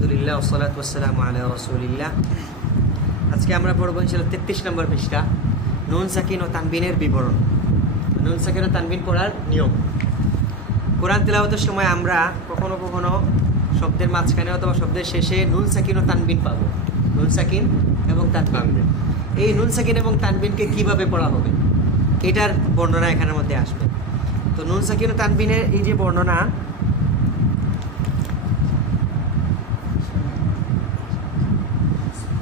আলহামদুলিল্লাহ ওয়াসসালাতু ওয়াসসালামু আলা রাসূলিল্লাহ। আজকে আমরা পড়ব ইনশাআল্লাহ 33 নম্বর পৃষ্ঠা, নুন সাকিন ও তানবিনের বিবরণ। নুন সাকিন ও তানবিন পড়ার নিয়ম। কোরআন তেলাওয়াতের সময় আমরা কখনো কখনো শব্দের মাঝখানে অথবা শব্দের শেষে নুন সাকিন ও তানবিন পাবো। নুন সাকিন এবং তানবিন, এই নুন সাকিন এবং তানবিনকে কিভাবে পড়া হবে এটার বর্ণনা এখানের মধ্যে আসবে। তো নুন সাকিন ও তানবিনের এই যে বর্ণনা,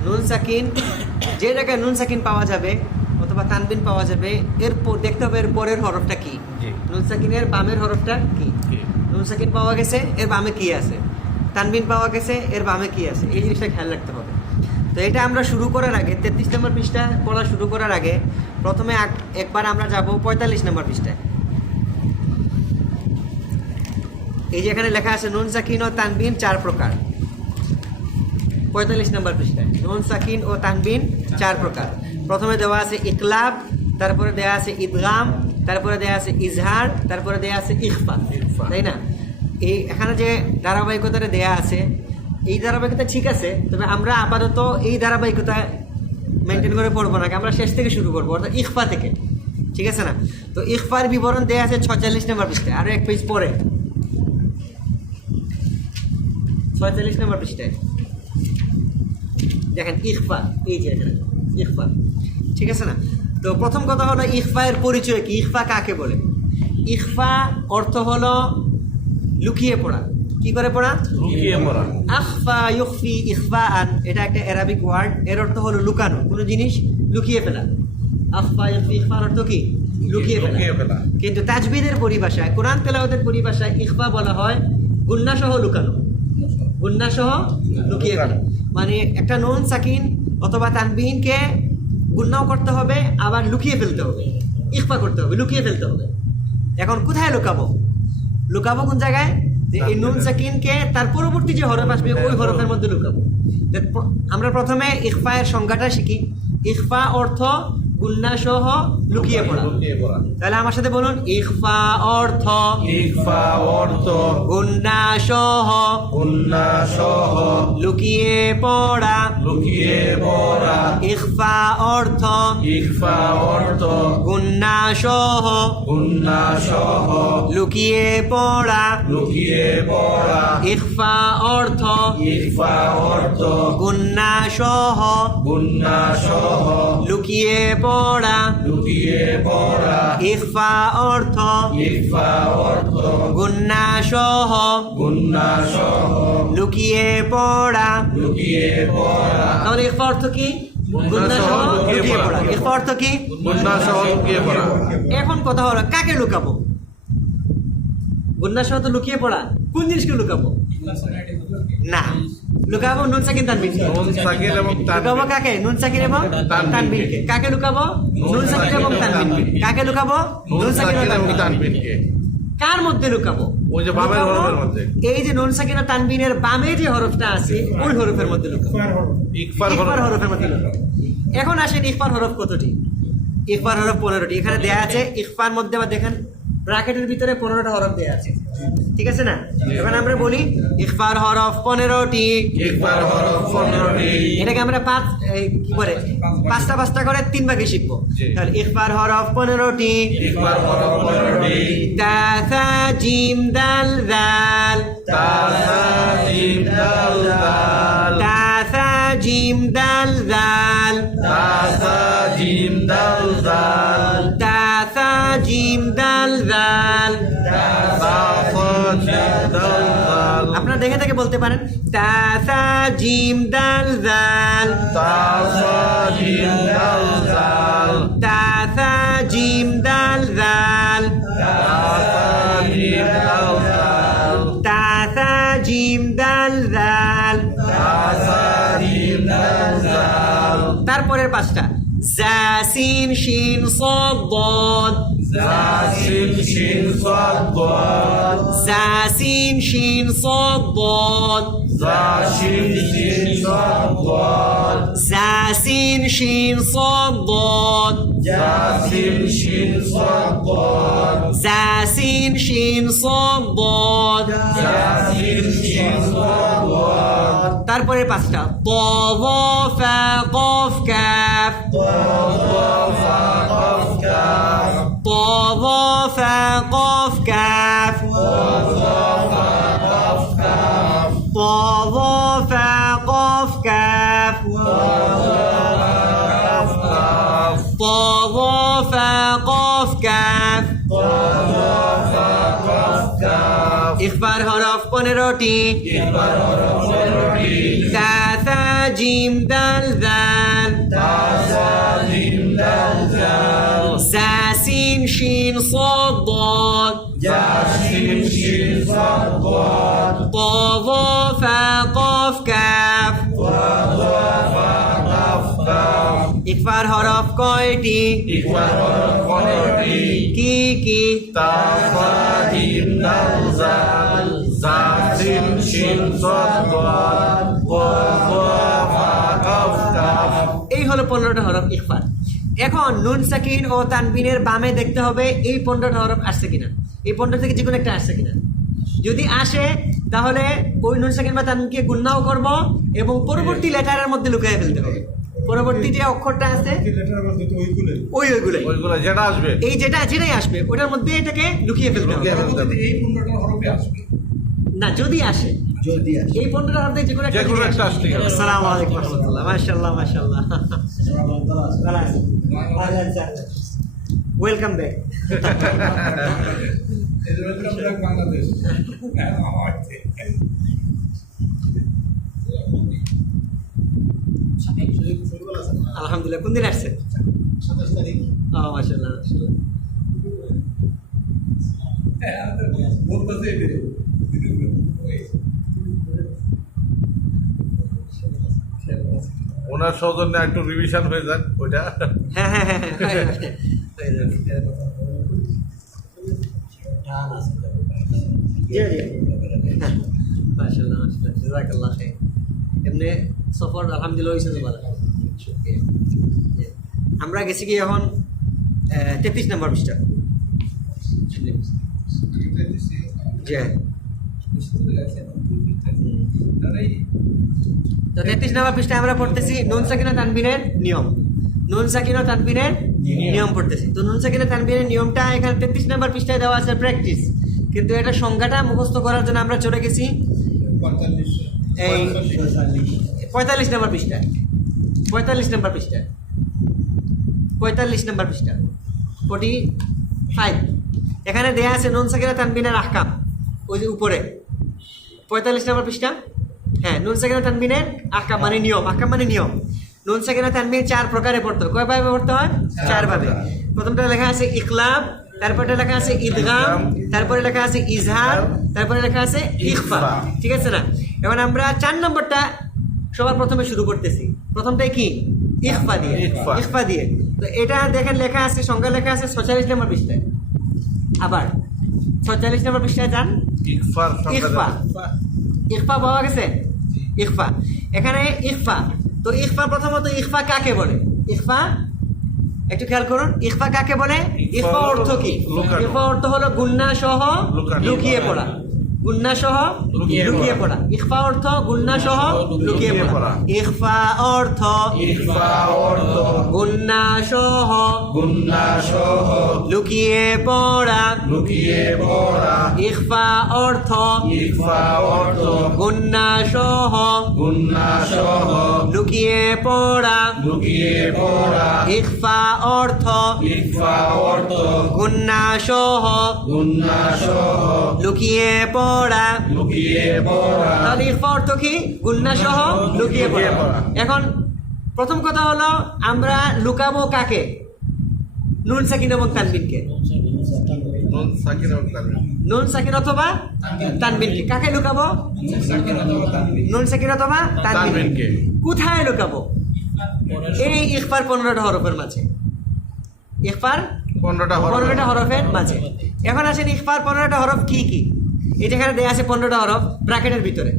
নুন সাকিন যে জায়গায় নুন সাকিন পাওয়া যাবে অথবা তানবিন পাওয়া যাবে, এরপর দেখতে হবে এর পরের হরফটা কি। নুন সাকিনের বামের হরফটা কি? নুন সাকিন পাওয়া গেছে, এর বামে কি আছে? তানবিন পাওয়া গেছে, এর বামে কি আছে? এই জিনিসটা খেয়াল রাখতে হবে। তো এটা আমরা শুরু করার আগে 33 নম্বর পৃষ্ঠা পড়া শুরু করার আগে প্রথমে একবার আমরা যাব 45 নম্বর পৃষ্ঠায়। এই যে এখানে লেখা আছে নুন সাকিন ও তানবিন 4 প্রকার। 45 নম্বর পৃষ্ঠায় নুন সাকিন ও তানবিন 4 প্রকার। প্রথমে দেওয়া আছে ইকলাব, তারপরে দেওয়া আছে ইদগাম, তারপরে দেওয়া আছে ইজহার, তারপরে দেওয়া আছে ইখফা, তাই না? এই এখানে যে ধারাবাহিকতাটা দেয়া আছে, এই ধারাবাহিকতা ঠিক আছে, তবে আমরা আপাতত এই ধারাবাহিকতা মেনটেন করে পড়বো না, আমরা শেষ থেকে শুরু করবো, অর্থাৎ ইখফা থেকে, ঠিক আছে না? তো ইখফার বিবরণ দেওয়া আছে 46 নম্বর পৃষ্ঠায়, আরও এক পেজ পরে 46 নম্বর পৃষ্ঠায় দেখেন ইখফা, এই যে এখানে ইখফা, ঠিক আছে না? তো প্রথম কথা হলো ইখফা এর পরিচয় কি, ইখফা কাকে বলে? ইখফা অর্থ হলো লুকিয়ে পড়া। কি করে পড়া? লুকিয়ে পড়া। আখফা ইউখফি ইখফাআন, এটা একটা অ্যারাবিক ওয়ার্ড, এর অর্থ হলো লুকানো, কোনো জিনিস লুকিয়ে ফেলা। আখফা ইউখফি ইখফার অর্থ কি? লুকিয়ে ফেলা। কিন্তু তাজবিদের পরিভাষায়, কোরআন তেলাওয়াতের পরিভাষায় ইখফা বলা হয় গুন্নাসহ লুকানো, গুন্নাসহ লুকিয়ে ফেলা। মানে একটা নুন সাকিন অথবা তানবিনকে গুন্নাও করতে হবে, আবার লুকিয়ে ফেলতে হবে, ইখফা করতে হবে, লুকিয়ে ফেলতে হবে। এখন কোথায় লুকাবো? লুকাবো কোন জায়গায়? যে এই নুন সাকিনকে তার পরবর্তী যে হরফ আসবে ওই হরফের মধ্যে লুকাবো। আমরা প্রথমে ইখফা এর সংজ্ঞাটা শিখি। ইখফা অর্থ গুন্নাসহ লুকিয়ে পড়া। তাহলে আমার সাথে বলুন, ইখফা অর্থ, ইখফা অর্থ গুন্নাসহ লুকিয়ে পড়া, লুকিয়ে পড়া। ইখফা অর্থ, ইখফা অর্থ গুন্নাসহ লুকিয়ে পড়া, লুকিয়ে পড়া। ইখফা অর্থ, ইখফা অর্থ গুন্নাসহ লুকিয়ে পড়া, লুকিয়ে পড়া। ইখফা অর্থ, ইখফা অর্থ গুন্নাসহ লুকিয়ে পড়া, লুকিয়ে পড়া। তাহলে ইখফা অর্থ কি? গুন্নাসহ লুকিয়ে পড়া। ইখফা অর্থ কি? গুন্নাসহ লুকিয়ে পড়া। এখন কথা হলো কাকে লুকাবো? গুন্নাসহ তো লুকিয়ে পড়া, কোন জিনিসকে লুকাবো? না, লুকাবো নুন সাকিন তানবিনকে। নুন সাকিন এবং লুকাবো কাকে? নুন সাকিন এবং তানবিনকে। কাকে লুকাবো? নুন সাকিন এবং তানবিনকে। কাকে লুকাবো? নুন সাকিন এবং তানবিনকে। কার মধ্যে লুকাবো? ওই যে বামের হরফের মধ্যে। এই যে নুন সাকিন ও তানবিনের বামে যে হরফটা আছে ওই হরফের মধ্যে লুকাবো, ইখফার ইখফার হরফের মধ্যে লুকাবো। এখন আসেন ইখফার হরফ কতটি? ইখফার হরফ 15টি। এখানে দেয়া আছে ইখফার মধ্যে, আবার দেখেন ব্র্যাকেটের ভিতরে 15টা হরফ দেয়া আছে, ঠিক আছে না? এখন আমরা বলি ইখফার হরফ 15টি। ইখফার হরফ 15টি। এটাকে আমরা কি করে পাঁচটা করে 3 ভাগে শিখবো। তাহলে ইখফার হরফ 15টি। ইখফার হরফ 15টি। তা সা জিম দাল জাল, তা সা জিম দাল জাল, তা সা জিম দাল জাল, তা সা জিম দাল জাল, তা সা জিম দাল জাল। তা সা জিম দাল জাল। আপনারা দেখে থেকে বলতে পারেন তা সা জিম দাল জাল, তা সা জিম দাল জাল, তা সা জিম দাল জাল, তা সা জিম দাল জাল, তা সা জিম দাল জাল। তা সা জিম দাল জাল। তারপরের 5টা জা সিন শিন সাদ দাদ, জা সিন শিন সাদ দাদ, জা সিন শিন সাদ দাদ, জা শিন শিন সাদ দাদ, জা সিন শিন সাদ দাদ, জা সিন শিন সাদ দাদ, জা সিন শিন সাদ দাদ, জা সিন শিন সাদ দাদ, তারপরে পাঁচটা ত ভ ফা কফ কাফ ত ভ ফা কফ কাফ ত ভ ফা কফ কাফ ত ভ ফা কফ কাফ ইখফার হরফ 15টি তা থা জিম দাল জাল জা সিন শিন صاد ضاد ط ظ فا قاف كاف ইকফার হরফ কয়টি কি কি এই হলো 15টা হরফ ইকফার। এখন নুন সাকিন ও তানবিনের বামে দেখতে হবে এই 15টা হরফ আসছে কিনা, এই 15 থেকে যে কোনো একটা আসছে কিনা। যদি আসে তাহলে ওই নুন সাকিন বা তানবিনকে গুণনাও করব এবং পরবর্তী লেটারের মধ্যে লুকিয়ে ফেলতে হবে। পরবর্তী যে অক্ষরটা আছে ওইগুলো যেটা আসবে, এই যেটাই আসবে ওটার মধ্যে এটাকে লুকিয়ে ফেলতে হবে। এই 15টা হরফে আসবে না, যদি আসে এই 15টা হরফে যে কোনো একটা আসবে। আসসালামু আলাইকুম ওয়া রাহমাতুল্লাহ। মাশাআল্লাহ মাশাআল্লাহ, ওয়েলকাম ব্যাক। বাংলাদেশ আলহামদুলিল্লাহ। কোন দিন আসছে? 27 তারিখ। ও মাশাআল্লাহ মাশাআল্লাহ। ওনার সৌজন্যে একটু রিভিশন হয়ে যাক ওইটা। হ্যাঁ হ্যাঁ হ্যাঁ মাশাআল্লাহ মাশাআল্লাহ, জাযাকাল্লাহ খাইর। এমনি সফর আলহামদুলিল্লাহ হইছে তো ভালো। আমরা গেছি কি এখন 33 নম্বর পৃষ্ঠা। জি তো 33 নম্বর পৃষ্ঠায় আমরা পড়তেছি নুন সাকিনা তানবিনের নিয়ম। নুন সাকিনা তানবিনের নিয়ম পড়তেছি। তো নুন সাকিনা তানবিনের নিয়মটা এখানে 33 নম্বর পৃষ্ঠায় দেওয়া আছে প্র্যাকটিস, কিন্তু এটা সংজ্ঞাটা মুখস্থ করার জন্য আমরা চলে গেছি এই 45 নম্বর পৃষ্ঠা। 45 নম্বর পৃষ্ঠা 45 এখানে দেয়া আছে নুন সাকিনা তানবিনের আহকাম, ওই যে উপরে 45 নম্বর পৃষ্ঠা। হ্যাঁ, নুন সাকিনা তানবিনের আহকাম মানে নিয়ম। আহকাম মানে নিয়ম। নুন সাকিনা তানবিন 4 প্রকারে পড়তে হয়। কয়ভাবে পড়তে হয়? 4 ভাবে। প্রথমটা লেখা আছে ইকলাব, তারপরে লেখা আছে ইদগাম, তারপরে লেখা আছে ইজহার, তারপরে লেখা আছে ইখফা। ঠিক আছে না? এখন আমরা 4 নম্বরটা সবার প্রথমে শুরু করতেছি। প্রথমটাই কি? ইখফা দিয়ে। ইখফা দিয়ে। তো এটা দেখেন লেখা আছে, সংজ্ঞা লেখা আছে 46 নম্বর পৃষ্ঠায়। আবার 46 নম্বর পৃষ্ঠায় যান। ইখফা ইখফা পাওয়া গেছে? ইখফা, এখানে ইখফা। তো ইখফা প্রথমত ইখফা কাকে বলে? ইখফা একটু খেয়াল করুন, ইখফা কাকে বলে? ইখফা অর্থ কি? ইখফা অর্থ হলো গুন্না সহ লুকিয়ে পড়া। গুন্না সহ লুকিয়ে পড়া। ইখফা অর্থ গুন্না সহ লুকিয়ে পড়া। ইখফা অর্থ গুন্না সহ লুকিয়ে পড়া। ইখফা অর্থ গুন্না সহ লুকিয়ে পড়া। ইখফা অর্থ গুন্না সহ লুকিয়ে পড়া। তাহলে ইখফা অর্থ কি? গুন্না সহ লুকিয়ে পড়া। এখন প্রথম কথা হলো আমরা লুকাবো কাকে? নুন সাকিন এবং তানবিনকে। নুন সাকিন অথবা তানবিনকে। কাকে লুকাবো? নুন সাকিন অথবা তানবিনকে। কোথায় লুকাবো? এই ইখফার 15টা হরফের মাঝে। ইখফার 15টা হরফের মাঝে। এখন আসেন ইখফার 15টা হরফ কি কি? এই যেখানে দেয়া আছে 15টা হরফ ব্র্যাকেটের ভিতরে।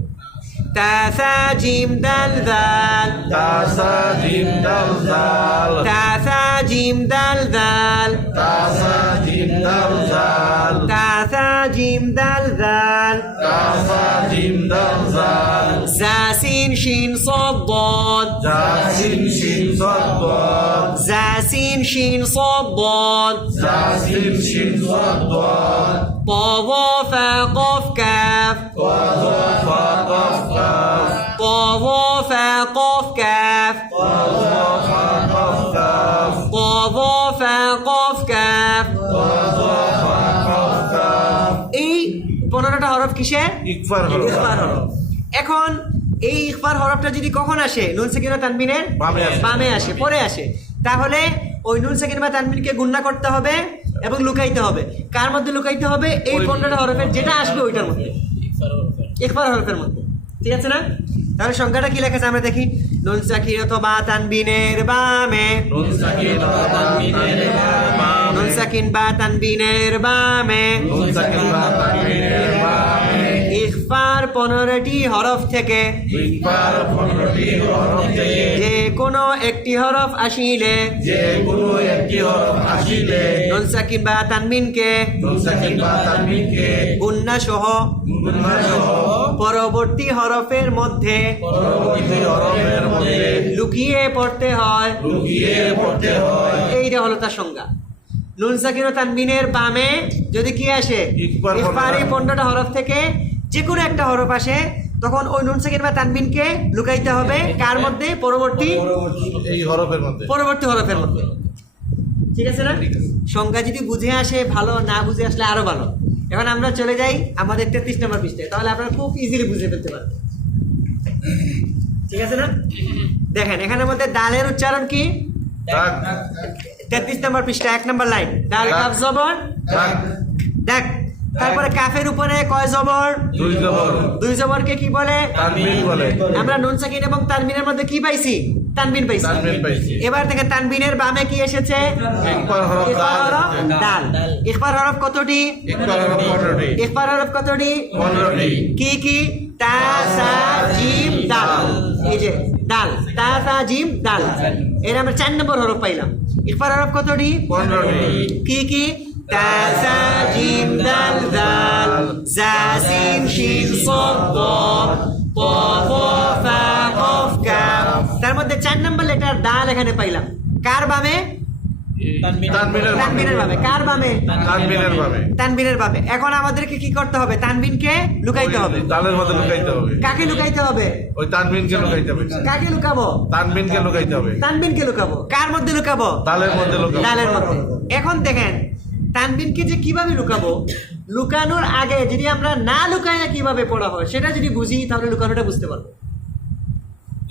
তা সা জিম দাল দাল তাসা জিম দাল জাল তা সা জিম দাল দাল তাসা জিম দাল জাল তা সা জিম দাল দাল তাসা জিম দাল জাল জা সিন শিন صاد ضاد জাসিন শিন সাদ দাদ জা সিন শিন صاد ضاد জাসিন শিন সাদ দাদ طا ظا فا قاف كاف ওয়াজা ফা কাফ কাফ طا ظا فا قاف كاف ওয়াজা ফা কাফ কাফ طا ظا فا قاف كاف ওয়াজা ফা কাফ কাফ এই 15টা হরফ কিসে ইকফার হলো ইখফার হরফ। এখন এই ইখফার হরফটা যদি কখন আসে নুন সাকিন ও তানবিনের বামে আসে। বামে আসে, পরে আসে, তাহলে ওই নুন সাকিন বা তানবিনকে গুণনা করতে হবে এবং লুকাইতে হবে। কার মধ্যে লুকাইতে হবে? এই 15টা হরফের যেটা আসবে ওইটার মধ্যে, ইখফার হরফের মধ্যে। ঠিক আছে না? তাহলে সংখ্যাটা কি লেখা আছে আমরা দেখি। নুন সাকিন অথবা তানবিনের বামে, নুন সাকিন বা তানবিনের বামে নুন সাকিন বা তানবিনের বামে নুন সাকিন বা তানবিনের বামে ইখফার 15টি হরফ থেকে ইকফার 15টি হরফ থেকে যে কোনো একটি হরফ আসিলে যে কোনো একটি হরফ আসিলে নুন সাকিন বা তানবিনকে নুন সাকিন বা তানবিনকে গুণনা সহ গুণনা সহ পরবর্তী হরফের মধ্যে পরবর্তী হরফের মধ্যে লুকিয়ে পড়তে হয়। লুকিয়ে পড়তে হয়। এইটা হলো তার সংজ্ঞা। নুন সাকিন ও তানবিনের বামে যদি কি আসে, ইকফার ইকফারি 15টা হরফ থেকে যে কোনো একটা হরফ আসে, তখন ওই নুন সাকিন বা তানবিনকে লুকাইতে হবে কার মধ্যে? পরবর্তী এই হরফের মধ্যে পরবর্তী হরফের মধ্যে। ঠিক আছে না? সংজ্ঞা যদি বুঝে আসে ভালো, না বুঝে আসলে আরো ভালো। এখন আমরা চলে যাই আমাদের 33 নম্বর পৃষ্ঠায়, তাহলে আপনারা খুব ইজিলি বুঝে ফেলতে পারবেন। ঠিক আছে না? দেখেন এখানের মধ্যে দালের উচ্চারণ কি? দাগ 33 নম্বর পৃষ্ঠা 1 নম্বর লাইন, দাল কাফ জবর দাগ দেখ। তারপরে কাফের উপরে কয় জবর? দুই জবর দুই জবরকে কি বলে? তানবিন বলে। আমরা নুন সাকিন এবং তানবিনের মধ্যে কি পাইছি? তানবিন পাইছি। তানবিন পাইছি। এবার থেকে তানবিনের বামে কি এসেছে? ইকফার হরফ ইখফার হরফ দাল দাল। ইখফার হরফ কতটি? ইকফার হরফ 15টি ইখফার হরফ কতটি? 15টি কি কি? তা সা জিম দাল। এই যে দাল, তা সা জিম দাল, এর আমরা 4 নম্বর হরফ পাইলাম। ইখফার হরফ কতটি? 15টি কি কি? তা সা জিম দাল দাল, জা সিন শিন صاد ضاد, طا ظا فا قاف كاف। তার মধ্যে 4 নম্বর লেটার দাল এখানে পাইলাম। কার বামে? তানবিনের তানবিনের বামে। কার বামে? তানবিনের বামে তানবিনের বামে। এখন আমাদেরকে কি করতে হবে? তানবিনকে লুকাইতে হবে। দালের মধ্যে লুকাইতে হবে। কাকে লুকাইতে হবে? ওই তানবিনকে লুকাইতে হবে। কাকে লুকাবো? তানবিনকে লুকাইতে হবে। তানবিনকে লুকাবো। কার মধ্যে লুকাবো? দালের মধ্যে লুকাবো। ডালের মধ্যে। এখন দেখেন তানবিনকে যে কিভাবে লুকাবো, লুকানোর আগে যদি আমরা না লুকাইয়া কিভাবে পড়া হয় সেটা যদি বুঝি তাহলে লুকানোটা বুঝতে পারবো।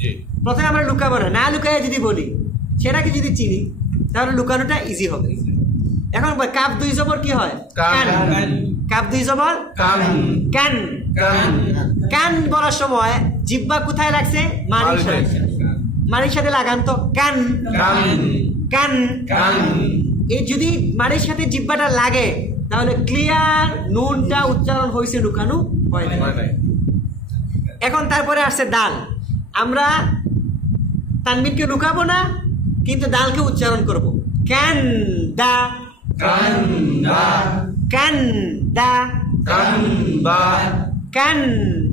জি প্রথমে আমরা লুকাবো না, না লুকাইয়া যদি বলি, সেটাকে যদি চিনি তাহলে লুকানোটা ইজি হবে। এখন কাপ 2 জবর কি হয়? কান। কাপ 2 জবর কান কান। কান কান বলার সময় জিহ্বা কোথায় লাগছে? মাড়ির সাথে। মাড়ির সাথে লাগান তো কান কান কান। কান এই যদি মাড়ির সাথে জিহ্বাটা লাগে তাহলে ক্লিয়ার নুনটা উচ্চারণ হয়েছে, লুকানো হয় না। হয় নাই। এখন তারপরে আসছে দাল। আমরা তানবিনকে লুকাবো না, কিন্তু দালকে উচ্চারণ করব। ক্যান দা কান দা ক্যান দা কান দা ক্যান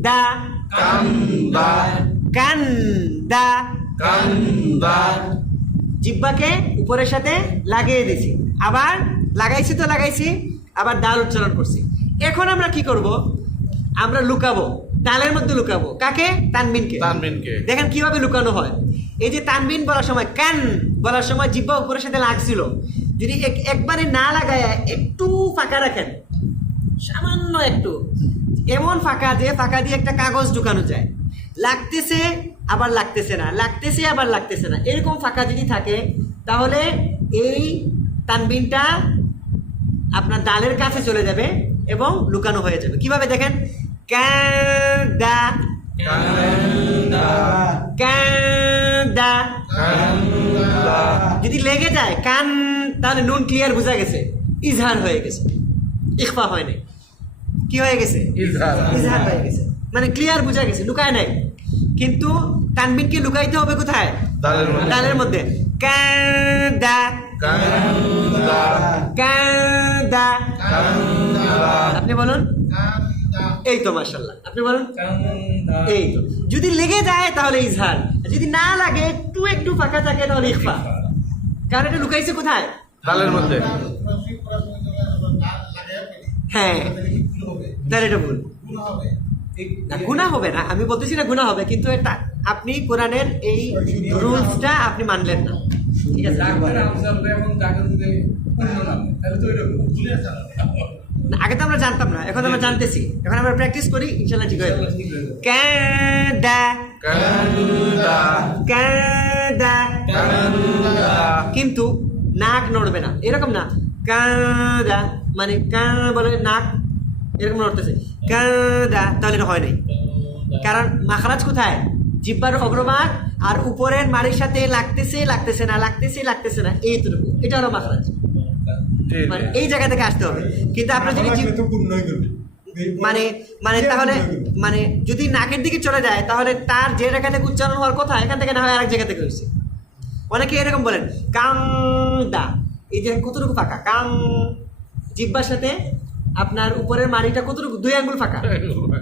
দা কান দা ক্যান দা। কান দা জিহ্বাকে উপরের সাথে লাগিয়ে দিছি, আবার লাগাইছি, আবার দাল উচ্চারণ করছি। এখন আমরা কি করব? আমরা লুকাবো, দালের মধ্যে লুকাবো। কাকে? তানবিনকে। তানবিনকে দেখেন কিভাবে লুকানো হয়। এই যে তানবিন বলার সময়, কান বলার সময় জিহ্বা উপরের সাথে লাগছিল, যদি একবারে না লাগায় একটু ফাঁকা রাখেন, সামান্য একটু, এমন ফাঁকা যে ফাঁকা দিয়ে একটা কাগজ ঢুকানো যায়, লাগতেছে আবার লাগতেছে না, লাগতেছে আবার লাগতেছে না, এরকম ফাঁকা যদি থাকে তাহলে এই তানবিনটা আপনার দালের কাছে চলে যাবে এবং লুকানো হয়ে যাবে। কিভাবে দেখেন? কাদা কাদা। যদি লেগে যায় কান, তাহলে নুন ক্লিয়ার বোঝা গেছে, ইজহার হয়ে গেছে, ইখফা হয় নাই। কি হয়ে গেছে? ইজহার। ইজহার হয়ে গেছে, মানে ক্লিয়ার বোঝা গেছে, লুকায় নাই। কিন্তু তানবিনকে লুকাইতে হবে কোথায়? দালের মধ্যে দালের মধ্যে। কাদা কান্দা কাদা। কান্দা আপনি বলুন। এই তো মাশাআল্লাহ, আপনি বলুন। এই তো, যদি লেগে যায় তাহলে ইজহার, যদি না লাগে একটু একটু ফাঁকা থাকে তাহলে ইখফা। কারণ এটা লুকাইছে কোথায়? দালের মধ্যে হ্যাঁ, তাহলে এটা ভুল। না, গুনাহ হবে না, আমি বলতেছি না গুনাহ হবে, কিন্তু এটা আপনি কোরআনের এই রুলসটা আপনি মানলেন না, ঠিক আছে? না, আগে তো আমরা জানতাম না, এখন আমরা জানতেছি, এখন আমরা প্র্যাকটিস করি, ইনশাআল্লাহ ঠিক হয়ে যাবে। কাদা কান্দা কাদা। কান্দা কিন্তু নাক নড়বে না, এরকম না কাদা মানে কা বলে নাক এরকম নড়তেছে কাদা, তাহলে এটা হয় নাই। কারণ মাখরাজ কোথায়? জিহ্বার অগ্রভাগ আর উপরের মাড়ির সাথে লাগতেছে লাগতেছে না, লাগতেছে লাগতেছে না, এইটুকু, এটা হলো মাখরাজ। জি মানে এই জায়গা থেকে আসতে হবে। কিন্তু আপনার যদি মানে মানে তাহলে মানে যদি নাকের দিকে চলে যায় তাহলে তার যে জায়গা থেকে উচ্চারণ হওয়ার কথা এখান থেকে না হয় আরেক জায়গা থেকে হয়েছে। অনেকে এরকম বলেন কান্দা, এই যে কতটুকু ফাঁকা, কাং জিহ্বার সাথে আপনার উপরের মাড়িটা কতটুকু, 2 আঙ্গুল ফাঁকা,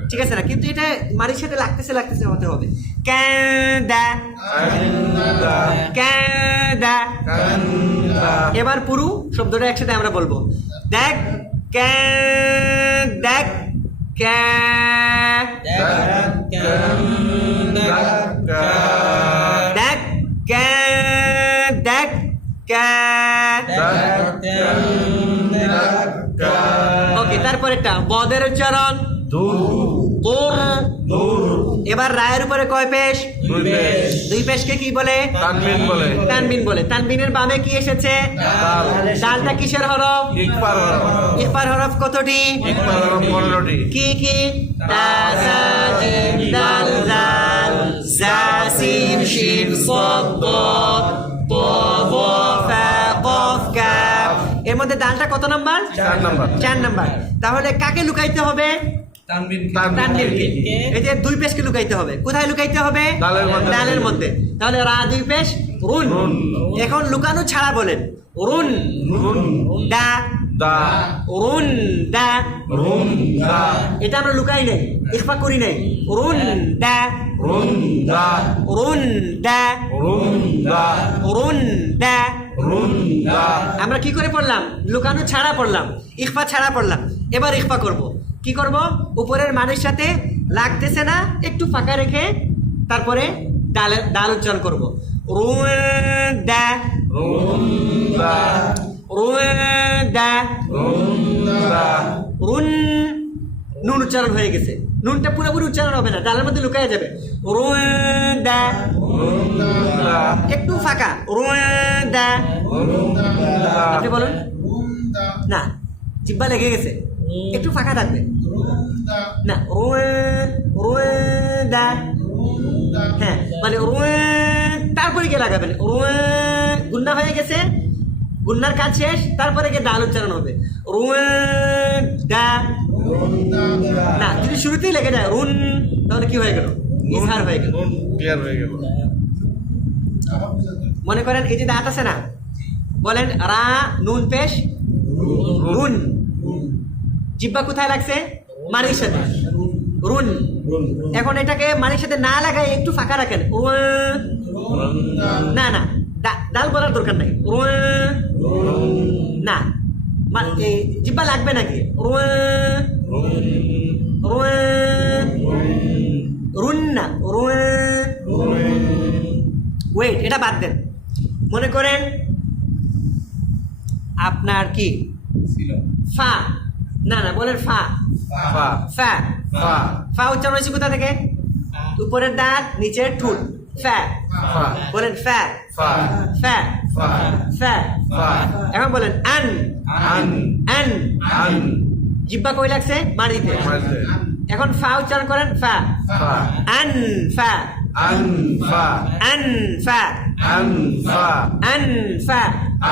ঠিক আছে না? কিন্তু এটা মাড়ির সাথে লাগতেছে লাগতেছে হতে হবে। কান্দা কান্দা কান্দা। কান্দা এবার পুরো শব্দটা একসাথে আমরা বলবো। দেখ দেখ দেখ দেখ ওকে, তারপরেরটা বদের উচ্চারণ দূর তোর। দূর এবার রায়ের উপরে কয় পেশ? 2 পেশ 2 পেশকে কি বলে? তানবিন বলে তানবিন বলে। তানবিনের বামে কি এসেছে? দাল ডালটা কিসের হরফ? ইকবার হরফ ইকবার হরফ কতটি? ইকবার হরফ 15টি কি কি? তা সা জিম দাল জাল জা সিন শিন সাদ দাদ তা ওয়া ফা কফ কাফ। এর মধ্যে ডালটা কত নাম্বার? 4 number 4 number. তাহলে কাকে লুকাইতে হবে? তানবিনকে। এই যে 2 পেশকে লুকাইতে হবে। কোথায় লুকাইতে হবে? দালের মধ্যে। দালের মধ্যে। তাহলে রা 2 পেশ রুন। রুন। এখন লুকানো ছাড়া বলেন রুন রুন দা দা রুন দা। রুন দা এটা আমরা লুকাই নাই, ইখফা করি নাই। রুন দা রুন দা রুন দা রুন দা রুন দা। রুন দা আমরা কি করে পড়লাম? লুকানো ছাড়া পড়লাম, ইখফা ছাড়া পড়লাম। এবার ইখফা করব। কি করব? উপরের মানের সাথে লাগতেছে না, একটু ফাঁকা রেখে তারপরে ডাল উচ্চারণ করব। রুন দা রুন দা রুন দা রুন দা রুন। নুন উচ্চারণ হয়ে গেছে, নুনটা পুরোপুরি উচ্চারণ হবে না, ডালের মধ্যে লুকায় যাবে। রুন দা রুন দা একটু ফাঁকা রুন দা। রুন দা আপনি বলুন। না, জিহ্বা লেগে গেছে, একটু ফাঁকা থাকবে। না রুন দা। হ্যাঁ, মানে রুন তারপরে গিয়ে লাগাবেন। রুন গুন্না হয়ে গেছে, গুন্নার কাজ শেষ, তারপরে গিয়ে ডাল উচ্চারণ হবে। রুন দা। না, যদি শুরুতেই লেগে যায় রুন তাহলে কি হয়ে গেল? ইজহার হয়ে গেল। রুন ক্লিয়ার হয়ে গেল মনে করেন এই যে দাঁত আছে না, বলেন রা নুন পেশ রুন। জিহ্বা কোথায় লাগছে? মানির সাথে রুন। এখন এটাকে মানির সাথে না লাগাই একটু ফাঁকা রাখেন। না না, ডাল বলার দরকার নাই। না, এই জিহ্বা লাগবে নাকি? রুন না, ওয়েট, এটা বাদ দেন। মনে করেন আপনার কি ফা, না না বলেন ফা ফা ফা ফা ফা উচ্চারণ হয়েছে কোথা থেকে? উপরের দাঁত, নিচের ঠোঁট। ফা ফা বলেন, ফা ফা ফা ফা ফা। ফা এখন বলেন আন আন আন। আন জিহ্বা কই লাগছে? মাড়িতে। মাঝে এখন ফা উচ্চারণ করেন, ফা ফা আন ফা আন ফা আন ফা আন ফা আন ফা।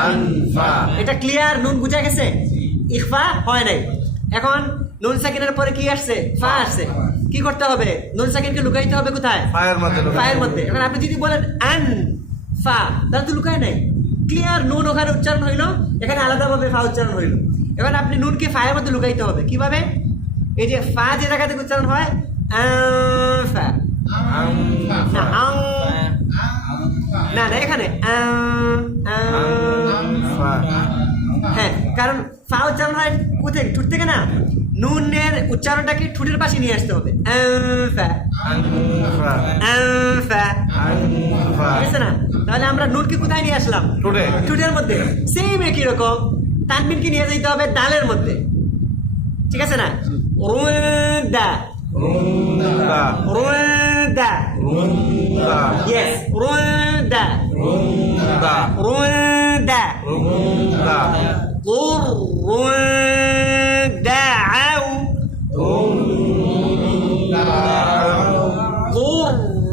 আন ফা এটা ক্লিয়ার? নুন বুঝা গেছে? ইখফা হয় নাই। এখন নুন সাকিনের পরে কি আসছে? ফা আসছে। কি করতে হবে? নুন সাকিনকে লুকাইতে হবে কোথায়? ফায়ের মধ্যে ঢুকাইতে ফায়ের হবে। মধ্যে। এখন আপনি যদি বলেন আন ফা, তাহলে তো লুকায় নাই, ক্লিয়ার নুন ওখানে উচ্চারণ হইলো, এখানে আলাদাভাবে ফা উচ্চারণ হইলো। এবার আপনি নুনকে ফায়ের মধ্যে লুকাইতে হবে কিভাবে? এই যে ফা যে জায়গা থেকে উচ্চারণ হয় ফা, না আং, না না এখানে ফা। হ্যাঁ, কারণ ফা উচ্চারণ হয় কোথায়? ঠোঁট থেকে না, নুনের উচ্চারণটাকে ঠোঁটের পাশে নিয়ে আসতে হবে। ফা, ফা। ফা, ফা। ঠিক আছে না? তাহলে আমরা নুনকে কোথায় নিয়ে আসলাম? ঠোঁটে। ঠোঁটের মধ্যে। সেম একই রকম তানবিনকে নিয়ে যেতে হবে দালের মধ্যে, ঠিক আছে না? রুদা, রুন্দা। রুদা, রুন্দা। ইয়েস, রুদা, রুন্দা। রুদা, রুন্দা। رُدَعَوْ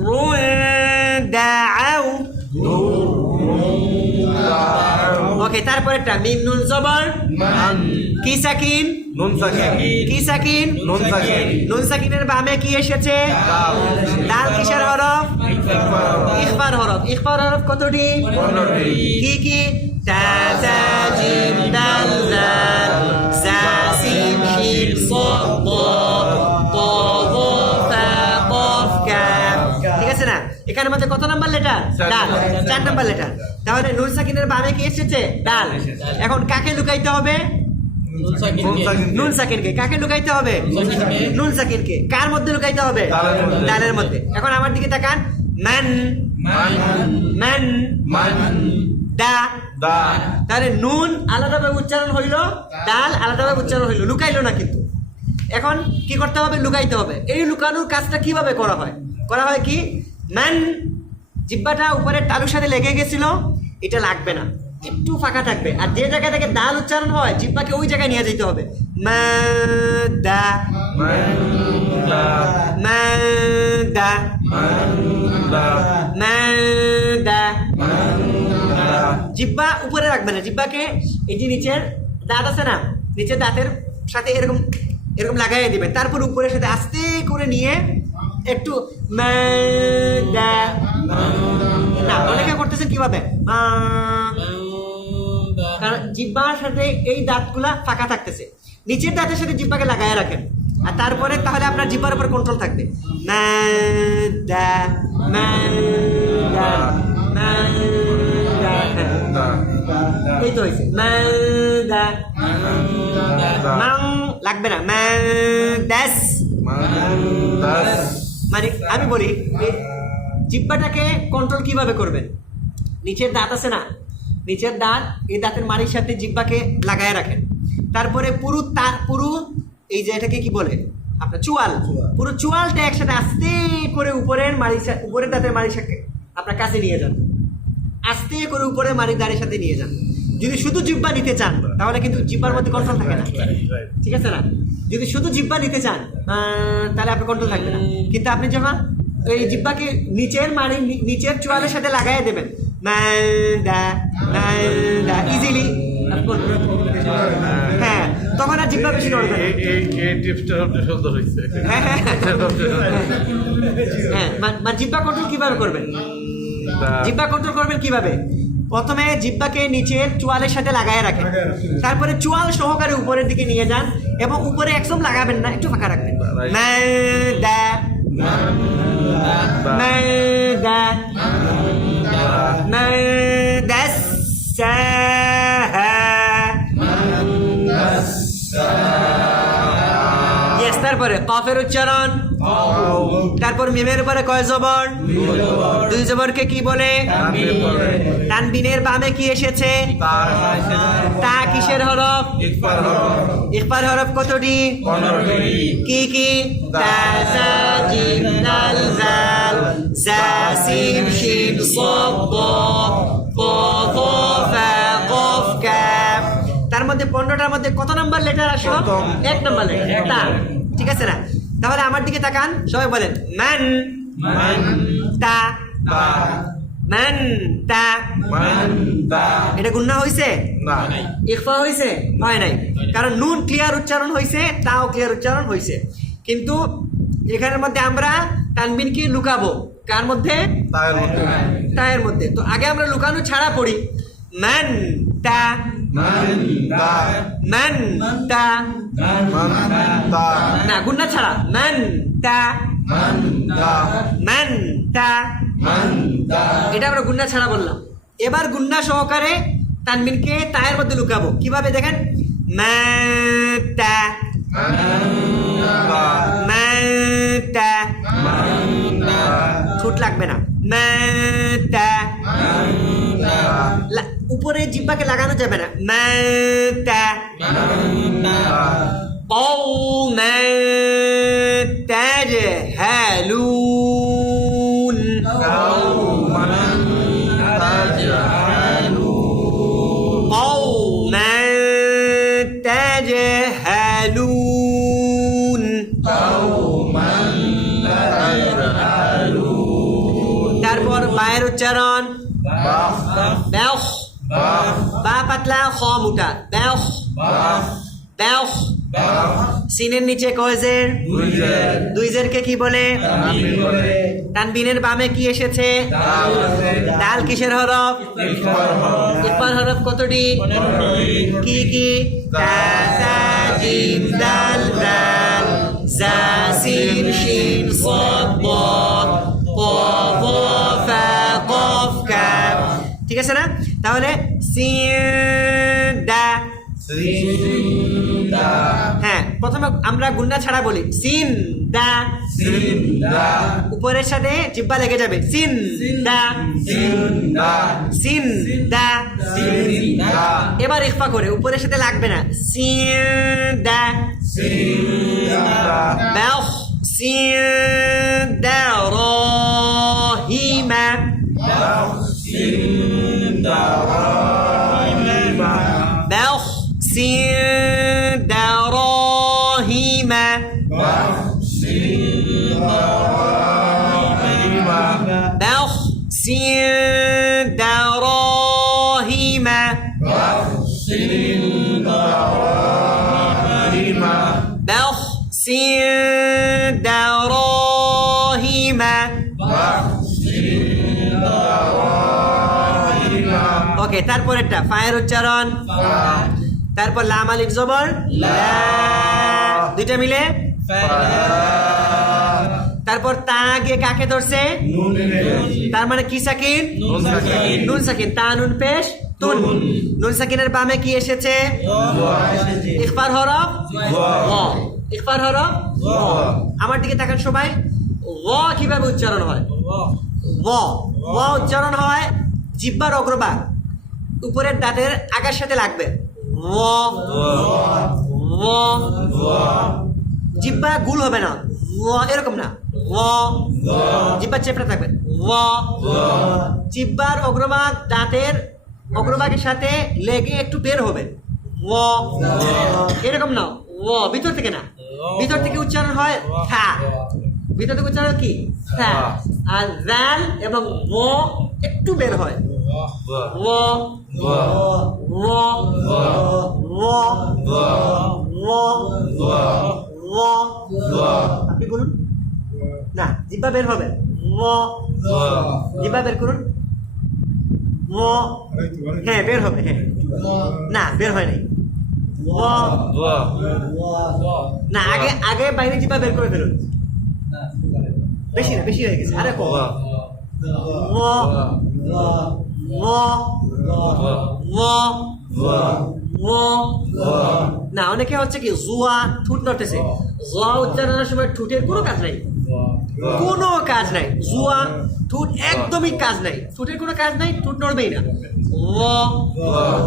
رُدَعَوْ ওকে, তারপরেরটা মিম নুন জবর, মান। কি সাকিন? নুন সাকিন। কি সাকিন? নুন সাকিন। নুন সাকিনের বামে কি এসেছে? দাল। দাল কিসের হরফ? ইকফা। ইখফার হরফ। ইখফার হরফ কতটি? 15টি। কি কি? তা তা জিম দাল জাল জা সিন শিন সাদ দ ত দ ফা কফ কাফ, ঠিক আছে না? এখানের মধ্যে কত নাম্বার লেটার? ডাল, 4 নাম্বার লেটার। তাহলে নুন সাকিনের বামে কি এসেছে? ডাল। এখন কাকে লুকাইতে হবে? নুন সাকিন। নুন সাকিনকে। কাকে লুকাইতে হবে? নুন সাকিনকে। কার মধ্যে লুকাইতে হবে? দালের মধ্যে। দালের মধ্যে। এখন আমার দিকে তাকান, মান মান। মান মান। দা। দা। তাহলে নুন আলাদাভাবে উচ্চারণ হইলো, ডাল আলাদাভাবে উচ্চারণ হইলো, লুকাইলো না কিন্তু। এখন কি করতে হবে? লুকাইতে হবে। এই লুকানোর কাজটা কিভাবে করা হয়? করা হয় কি, মান, জিব্বাটা উপরে তালুর সাথে লেগে গেছিল, এটা লাগবে না, একটু ফাঁকা থাকবে। আর যে জায়গা থেকে দাল উচ্চারণ হয়, জিব্বাকে ওই জায়গায় নিয়ে যেতে হবে। মাদা, মান্দা। মাদা, মান্দা। মাদা। মান্দা। জিব্বা উপরে রাখবে না, জিব্বাকে এই যে নিচের দাঁত আছে না, নিচের দাঁতের সাথে এরকম এরকম লাগাইয়ে দিবেন। তারপর উপরের সাথে আস্তে করে নিয়ে একটু মাদা। না, অনেকে করতেছেন কিভাবে? কারণ জিব্বার সাথে এই দাঁতগুলা ফাঁকা থাকতেছে, নিচের দাঁতের সাথে জিব্বাকে লাগায় রাখেন, আর তারপরে তাহলে আপনার জিব্বার উপর কন্ট্রোল থাকবে। মাদা, মাদা, মাদা। দা। এই তো হয়েছে মাদা। মান্দা। মাং লাগবে না, মাদাস। মান্দাস। মানে আমি বলি, এই জিব্বাটাকে কন্ট্রোল কিভাবে করবেন? নিচের দাঁত আছে না, নিচের দাঁত, এই দাঁতের মাড়ির সাথে জিব্বাকে লাগায় রাখেন। তারপরে পুরো এই যে এটাকে কি বলে আপনার চুয়াল, পুরো চুয়ালটা একসাথে আস্তে করে উপরের উপরের দাঁতের মাড়ির সাথে আপনার কাছে নিয়ে যান, আস্তে করে উপরের মাড়ির দাঁড়ের সাথে নিয়ে যান। যদি শুধু জিব্বা নিতে চান তাহলে কিন্তু জিব্বার মধ্যে কন্ট্রোল থাকে না, ঠিক আছে না? যদি শুধু জিব্বা নিতে চান তাহলে আপনার কন্ট্রোল থাকবে না। কিন্তু আপনি যখন ওই জিব্বাকে নিচের নিচের চোয়ালের সাথে লাগাই দেবেন, ইজিলি, হ্যাঁ, তখন আর জিব্বা বেশি নড়বে না। এই টিপসটা সবচেয়ে সুন্দর হয়েছে। হ্যাঁ হ্যাঁ হ্যাঁ, মানে জিব্বা কন্ট্রোল কিভাবে করবেন? জিব্বা কন্ট্রোল করবেন কিভাবে? প্রথমে জিব্বাকে নিচের চোয়ালের সাথে লাগায় রাখেন, তারপরে চোয়াল সহকারে উপরের দিকে নিয়ে যান এবং উপরে একদম লাগাবেন না, একটু ফাঁকা রাখবেন। মাদা, মাদা, মাদাসসাহা। ইয়েস, তারপরে কফের উচ্চারণ, তারপর মিমের উপরে কয় জবর? 2 জবরকে কি বলে? তানবিনের বামে কি এসেছে? তা কিসের হরফ? ইকফার হরফ কতটি? 15টি। কি কি? তা সা জিম দাল জাল জা সিন শিন সাদ দ ত ত ফা কফ কাফ। তার মধ্যে 15টার মধ্যে কত নাম্বার লেটার আসলো? 1 নাম্বার লেটার, তা, ঠিক আছে না? তাহলে আমার দিকে তাকান, সবাই বলেন মান, মান। তা, তা। মান তা মান দা এটা গুন্না হইছে না ইখফা হইছে হয় নাই কারণ নুন ক্লিয়ার উচ্চারণ হইছে তাও ক্লিয়ার উচ্চারণ হইছে কিন্তু এখানের মধ্যে আমরা তানবিনকে লুকাবো কার মধ্যে তার মধ্যে তায়ের মধ্যে তো আগে আমরা লুকানো ছাড়া পড়ি মান তা মান দা মান তা মান দা না গুন্না ছাড়া মান তা মান দা মান তা মান দা এটা আমরা গুন্না ছাড়া বললাম এবার গুন্না সহকারে তানবিনকে তায়ের মধ্যে লুকাবো কিভাবে দেখেন মাতা মাতা ঠোঁট লাগবে না মাতা উপরে জিহ্বাকে লাগানো যাবে না মাতা قوما تجهلون قوما تجهلون তারপর বায়ের উচ্চারণ বেখ বা পাতলা খ মোটা বেখ বেখ সিনের নিচে কয় জের দুই জেরকে কি বলে তানবিনের বামে কি এসেছে দাল কিসের হরফ ইকফার হরফ কতটি কি কি তা তা জিম দাল দাল জা সিন শিন صاد ضاد قاف ফা কফ কাফ ঠিক আছে না তাহলে সিন দা হ্যাঁ প্রথমে আমরা গুন্না ছাড়া বলি সিন দা উপরের সাথে জিহ্বা লেগে যাবে সিন দা সিন দা এবার ইখফা করে উপরের সাথে লাগবে না সিন দা বাখ সিন দা রাহিমা বাখ সিন দা রাহিমা بخ سين دراهم بخ سين دراهم ওকে তারপরেরটা ফায়ের উচ্চারণ তারপর লাম আলিফ জবর লা দুইটা মিলে তারপর তা আগে কাকে ধরছে তার মানে কি সাকিন নুন সাকিন তা নুন পেশ তুন নুন সাকিনের বামে কি এসেছে ইখফার হরফ ওয়া ইখফার হরফ আমার দিকে তাকান সবাই ওয়া কিভাবে উচ্চারণ হয় ওয়া ওয়া উচ্চারণ হয় জিহ্বার অগ্রভাগ উপরের দাঁতের আগার সাথে লাগবে ওয়া ওয়া জিহ্বা গুল হবে না ওয়া এরকম না ওয়া জিহ্বা চেপড়ে থাকবে ওয়া জিহ্বার অগ্রভাগ দাঁতের অগ্রভাগের সাথে লেগে একটু বের হবে ওয়া এরকম না ওয়া ভিতর থেকে না ভিতর থেকে উচ্চারণ হয় থা ভিতর থেকে উচ্চারণ কি থা আর জাল এবং ওয়া একটু বের হয় ওয়া ওয়া ওয়া ওয়া আপনি বলুন না জিহ্বা বের হবে জিহ্বা বের করুন হ্যাঁ বের হবে হ্যাঁ না বের হয় নাই না আগে আগে বাইরে জিহ্বা বের করে ফেলুন বেশি না বেশি হয়ে গেছে আরে কম না অনেকে হচ্ছে কি জুয়া ঠুট নড়তেছে জুয়া উচ্চারণের সময় ঠুটের কোনো কাজ নাই কোনো কাজ নাই জুয়া ঠুট একদমই কাজ নাই ঠুটের কোনো কাজ নাই ঠুট নড়বেই না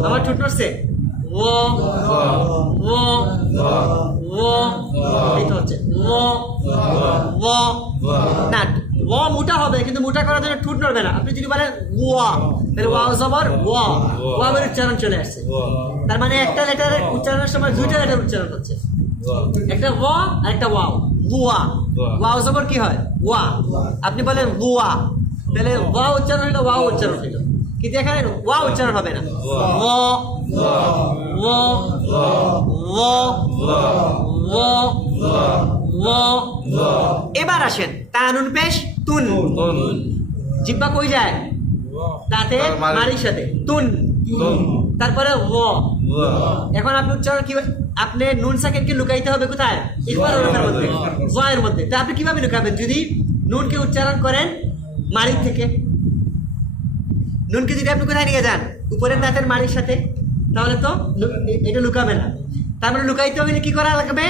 আমার ঠুট নড়ছে এইটা হচ্ছে না ওয়া মোটা হবে কিন্তু মোটা করার জন্য ঠুট নড়বে না আপনি যদি বলেন ওয়া তাহলে ওয়া জবর ওয়া ওয়াবের উচ্চারণ চলে আসছে তার মানে একটা লেটারের উচ্চারণের সময় দুইটা লেটার উচ্চারণ হচ্ছে একটা ওয়া আর একটা ওয়াও ওয়া ওয়া জবর কি হয় ওয়া আপনি বলেন ওয়া তাহলে ওয়া উচ্চারণ হলো ওয়া উচ্চারণ হলো, কিন্তু এখানে ওয়া উচ্চারণ হবে না। ওয়া ওয়া ওয়া ওয়া। এবার আসেন তানুন পেশ তুন, জিব্বা কই যায়? তাতে মারির সাথে তুন, তারপরে ও। এখন আপনি উচ্চারণ কি, আপনি নুন সাকিনকে লুকাইতে হবে কোথায়? ইকবার হরফের মধ্যে, ওয়ায়ের মধ্যে। তা আপনি কিভাবে লুকাবেন? যদি নুনকে উচ্চারণ করেন মারির থেকে, নুনকে যদি আপনি কোথায় নিয়ে যান? উপরের দাঁতের মারির সাথে, তাহলে তো এটা লুকাবে না। তার মানে লুকাইতে হলে কি করা লাগবে?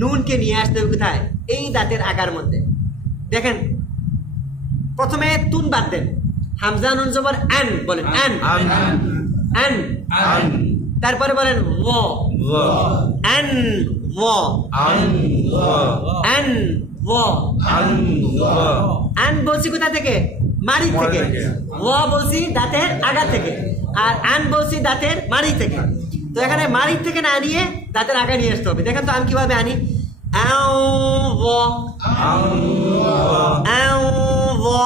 নুনকে নিয়ে আসতে হবে কোথায়? এই দাঁতের আগার মধ্যে। দেখেন প্রথমে তুন বাদ দেন, হামজা নুন জবর আন বলেন, আন আন। তারপরে বলেন ও, আন ও, আন ও। আন বলছি কোথা থেকে? মারি থেকে। ও বলছি দাঁতের আগা থেকে, আর আন বলছি দাঁতের মারি থেকে। তো এখানে মারি থেকে না নিয়ে দাঁতের আগা নিয়ে আসতে হবে। দেখেন তো আমি কিভাবে আনি। আও ও, আও ও,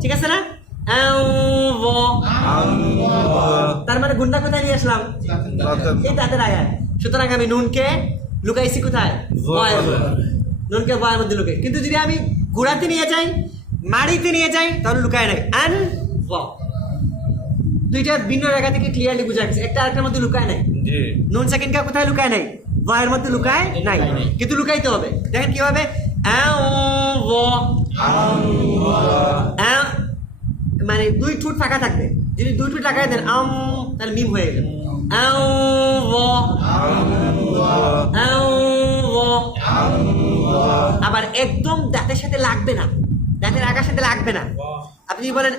ঠিক আছে না? আও ও। তার মানে গুন্ডা কোথায় নিয়ে আসলাম? এই দাঁতের আগায়। সুতরাং আমি নুনকে লুকাইছি কোথায়? ওয়ায়ের মধ্যে। নুনকে ওয়ায়ের মধ্যে লুকাই। কিন্তু যদি আমি গুড়াতে নিয়ে যাই, মাড়িতে নিয়ে যাই, তাহলে লুকায় নাই। আন ওয়া, দুইটা ভিন্ন জায়গা থেকে ক্লিয়ারলি বোঝা যাচ্ছে, একটা আরেকটার মধ্যে লুকায় নাই। নুন সাকিনকা কোথায় লুকায় নাই? ওয়ায়ের মধ্যে লুকায় নাই, কিন্তু লুকাইতে হবে। দেখেন কিভাবে, মানে দুই ঠোঁট ফাঁকা থাকবে। যদি দুই ঠোঁট লাগাই দেন তাহলে মিম হয়ে গেল। আবার একদম দাঁতের সাথে লাগবে না, দাঁতের আগার সাথে লাগবে না। আপনি যদি বলেন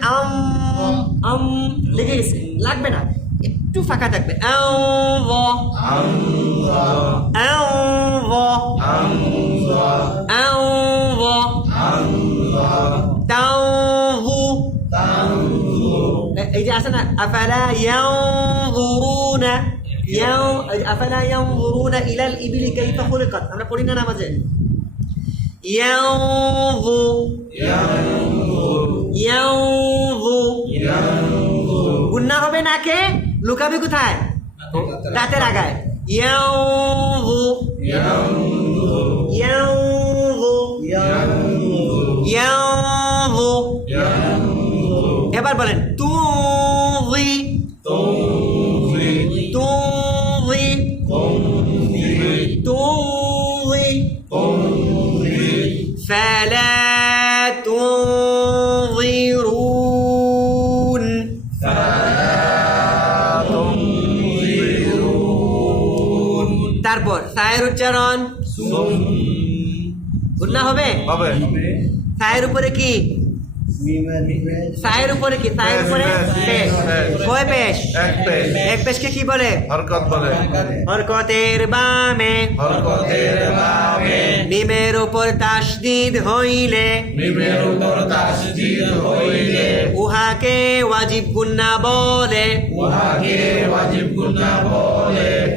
লেগে গেছে, লাগবে না, একটু ফাঁকা থাকবে। এই যে আছে না, আফালা ইয়ানজুরুনা, আফালা ইয়ানজুরুনা ইলাল ইবিলি কাইফা খুলিকাত, আমরা পড়ি না নামাজে? গুন্না হবে নাকে, লুকাবে কোথায়? দাঁতের আগায়। এবার বলেন তুযি, فلا تنظرون، তারপর সায়ের উচ্চারণ গুন্না হবে। সায়ের উপরে কি? সায়ের উপরে কি? সায়ের উপরে পেশ। কয় পেশ? এক পেশকে কি বলে? হরকত বলে। হরকতের বামে, মিমের উপর তাসদীদ হইলে, উহাকে ওয়াজিব গুন্না বলে।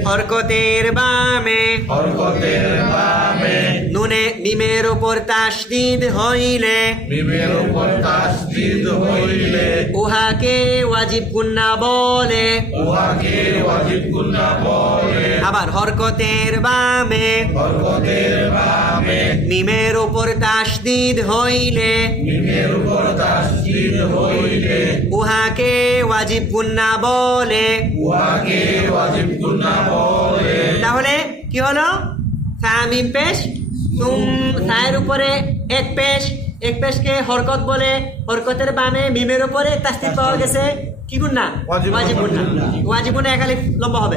হরকতের বামে, নুনে মিমের উপর তাসদীদ হইলে, উহাকে ওয়াজিব গুন্না বলে। আবার হরকতের বামে, মিমের উপর তাসদীদ হইলে, উহাকে ওয়াজিব গুন্না বলে। তাহলে কি হলো? সামিম পেশ, সায়ের উপরে এক পেশ, এক পেশকে হরকত বলে। হরকতের বামে মিমের উপরে তাসদীদ পাওয়া গেছে, কি গুন্না? ওয়াজিব গুন্না। ওয়াজিব গুন্না একালি লম্বা হবে।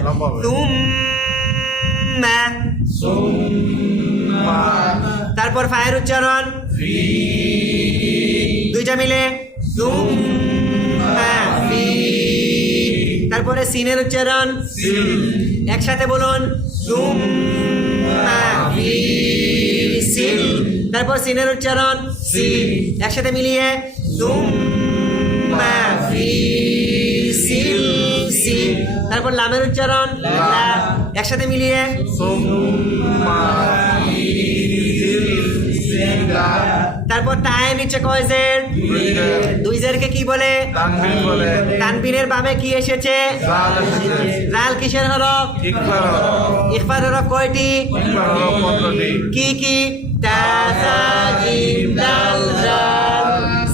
তারপর ফায়ের উচ্চারণ দুইটা মিলে, তারপরে সিনের উচ্চারণ একসাথে বলুন, তারপর সিনের উচ্চারণ একসাথে মিলিয়ে, তারপর লামের উচ্চারণ একসাথে মিলিয়ে, তারপর তায়ের নিচে কয় জের? দুই জেরকে কি বলে? তানবিন বলে। তানবিনের বামে কি এসেছে? জাল এসেছে। জাল কিসের হরফ? ইকফার হরফ। ইখফার হরফ কয়টি? ইকফার হরফ 15টি। কি কি? তা সা জিম দাল জাল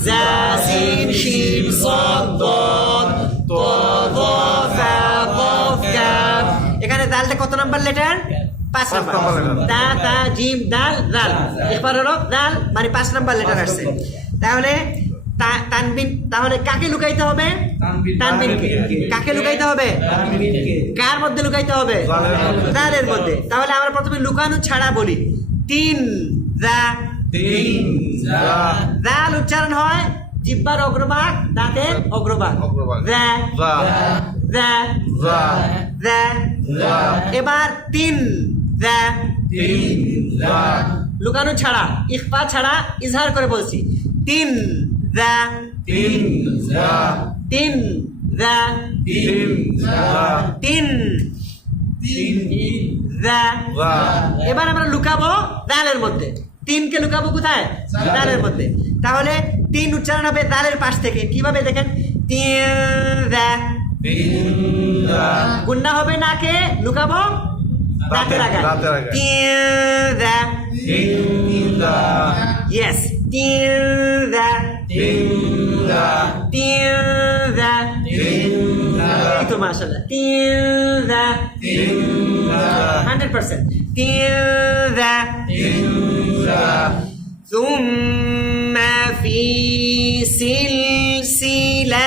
জা সিন শিন সাদ দাদ তা যা ফা কফ কাফ। এখানে দালটা কত number letter? 5 number. Number letter. তা তা জিম দাল জাল ইখফার হরফ দাল মানে 5 নাম্বার লেটার আসছে। তাহলে তানবিন, তাহলে কাকে লুকাইতে হবে? তানবিনকে। কাকে লুকাইতে হবে? কার মধ্যে লুকাইতে হবে? জালের মধ্যে। তাহলে আমরা প্রথমে লুকানো ছাড়া বলি। তিন দা। তিন জা জাল উচ্চারণ হয় জিহ্বার অগ্রভাগ, দাঁতের অগ্রভাগ। অগ্রভাগ। দা জা দা জা দা। জা এবার তিন দা। তিন জা লুকানো ছাড়া, ইখফা ছাড়া ইজহার করে বলছি। তিন দা। তিন জা তিন দা। তিন জা তিন তিন দা। জা এবার আমরা লুকাবো দালের মধ্যে। তিনকে লুকাবো কোথায়? দালের মধ্যে। তাহলে তিন উচ্চারণ হবে দালের পাশ থেকে। কিভাবে দেখেন? তিন দা। তিন জা গুন্না হবে নাকে, লুকাবো দাঁতের আগে। দাঁতের আগে। তিন দা। তিন জা ইয়েস, তিন দা। তিন জা তিন দা। তিন জা এই তো মাশাআল্লাহ। তিন দা। তিন জা 100%। তিন দা। তিন জা ثم في سلسلة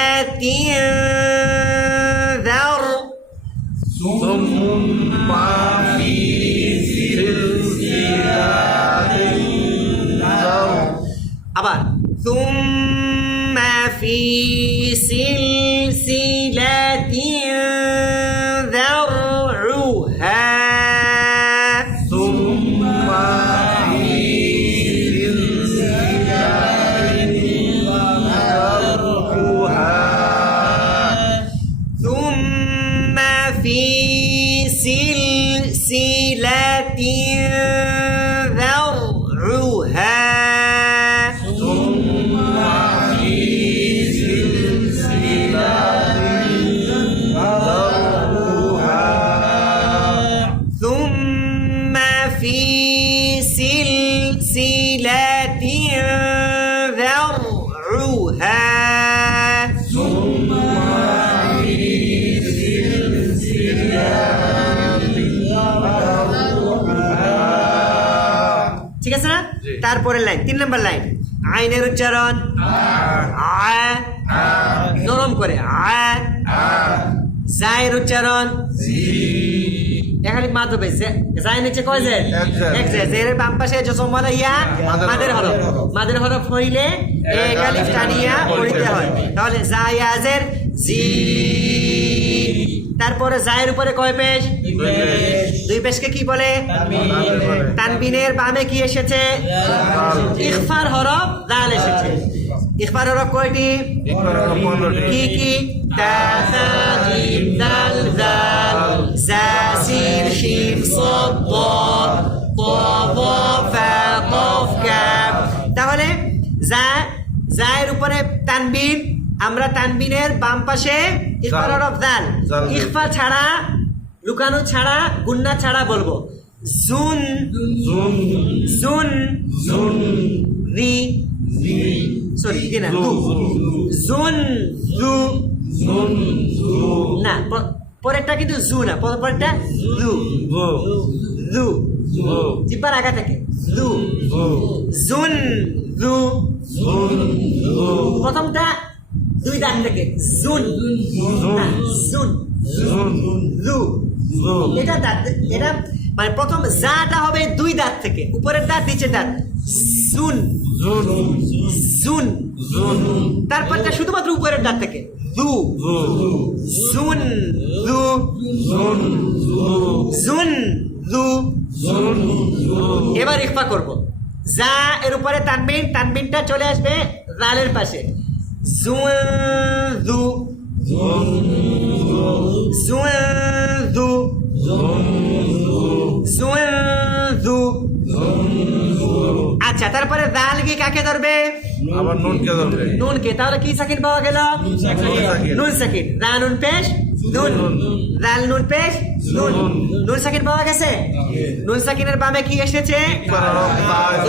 ذر. ثم في سلسلة আবার ثم في سلسلة ذرعها. ثم في سلسلة ذرعها ثم في سلسلة ذرعها. ثم في سلسلة ذرعها ثم في سلسلة ذرعها. ثم في سلسلة ذرعها ঠিক আছে না? জি। তারপরের লাইন, 3 নম্বর লাইন। আইনের উচ্চারণ আ, নরম করে আ। জায়ের উচ্চারণ এখানে মাদ হবে। জায়ের নিচে কয় জের? এক জের। এক জের। জেরের বাম পাশে জজমওয়ালা ইয়া মাদের হরফ। মাদের হরফ হইলে এক আলিফ টানিয়া পড়িতে হয়। তাহলে জায়াজের জি। তারপরে জায়ের উপরে কয় পেশ? দুই পেশকে কি বলে? তানবিনের বামে কি এসেছে? ইখফার হরফ দাল এসেছে। ইখফার হরফ কয়টি? কি কি? তা সা জিম দাল জাল জা সিন শিন সাদ দাদ তা যা ফা কফ কাফ। তাহলে জায়ের উপরে তানবিন, আমরা তানবিনের বাম পাশে ইখফার হরফ দাল। জাল। ইখফা ছাড়া, লুকানো ছাড়া, গুন্না ছাড়া বলবো। জুন জুন জুন জুন রি জি সরি কি না জু জুন জু জুন জু না, পরেরটা কিন্তু জু না, পরেরটা জু জু জু জু জিব্বার আগা থেকে জু জু জুন জু। জুন জু প্রথমটা দুই দাঁত থেকে জুন না, জুন জুন জু। জু এটা দাঁত, এটা মানে প্রথম জাটা হবে দুই দাঁত থেকে, উপরের দাঁত নিচের দাঁত। June June June. জুন তারপরটা শুধুমাত্র উপরের দাঁত থেকে জু জু জুন জু জুন জু জুন জু। জুন জু এবার ইখফা করব। জা এর উপরে তানবিন, তানবিনটা চলে আসবে জালের পাশে। জুন জু জুন জুন জু জুন জু। আচ্ছা, তারপরে দাল কি কাকে ধরবে? আবার নুন কে ধরবে? নুনকে। তাহলে কি সাকিন পাওয়া গেল? নুন সাকিন। রা নুন পেশ নুন, দাল নুন পেশ নুন, নুন সাকিন পাওয়া গেছে। নুন সাকিনের বামে কি এসেছে?